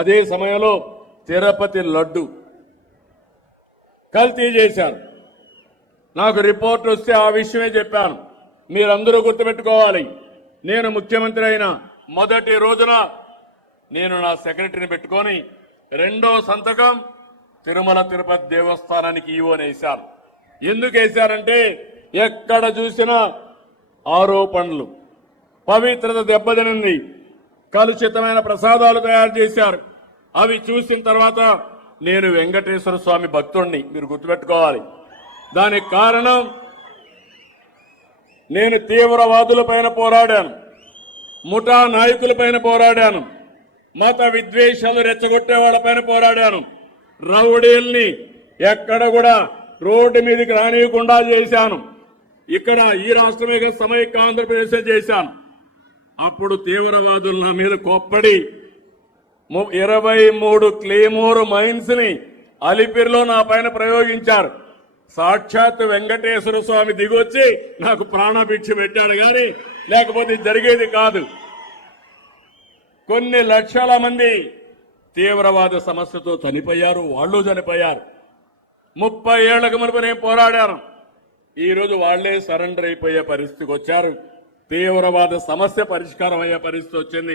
అదే సమయంలో తిరుపతి లడ్డు కల్తీ చేశారు. నాకు రిపోర్ట్ వస్తే ఆ విషయమే చెప్పాను. మీరందరూ గుర్తుపెట్టుకోవాలి. నేను ముఖ్యమంత్రి అయిన మొదటి రోజున నేను నా సెక్రటరీని పెట్టుకొని రెండో సంతకం తిరుమల తిరుపతి దేవస్థానానికి ఈవోని వేశారు. ఎందుకు వేశారంటే ఎక్కడ చూసినా ఆరోపణలు, పవిత్రత దెబ్బతినింది, కలుషితమైన ప్రసాదాలు తయారు చేశారు. అవి చూసిన తర్వాత నేను వెంకటేశ్వర స్వామి భక్తుడిని, మీరు గుర్తుపెట్టుకోవాలి. దానికి కారణం నేను తీవ్రవాదులపైన పోరాడాను, ముఠా నాయకులపైన పోరాడాను, మత విద్వేషాలు రెచ్చగొట్టే వాళ్ళపైన పోరాడాను, రౌడీల్ని ఎక్కడ కూడా రోడ్డు మీదకి రానియకుండా చేశాను. ఇక్కడ ఈ రాష్ట్రమే సమైక్య ఆంధ్రప్రదేశ్ చేశాను. అప్పుడు తీవ్రవాదులు నా మీద కోప్పడి 23 క్లేమోర్ మైన్స్ ని అలిపిరిలో నా పైన ప్రయోగించారు. సాక్షాత్ వెంకటేశ్వర స్వామి దిగొచ్చి నాకు ప్రాణభిక్ష పెట్టాడు గాని లేకపోతే జరిగేది కాదు. కొన్ని లక్షల మంది తీవ్రవాద సమస్యతో చనిపోయారు, వాళ్ళు చనిపోయారు. 30 ఏళ్లకు మునుపు నేను పోరాడాను. ఈ రోజు వాళ్లే సరెండర్ అయిపోయే పరిస్థితికి వచ్చారు. తీవ్రవాద సమస్య పరిష్కారం అయ్యే పరిస్థితి వచ్చింది.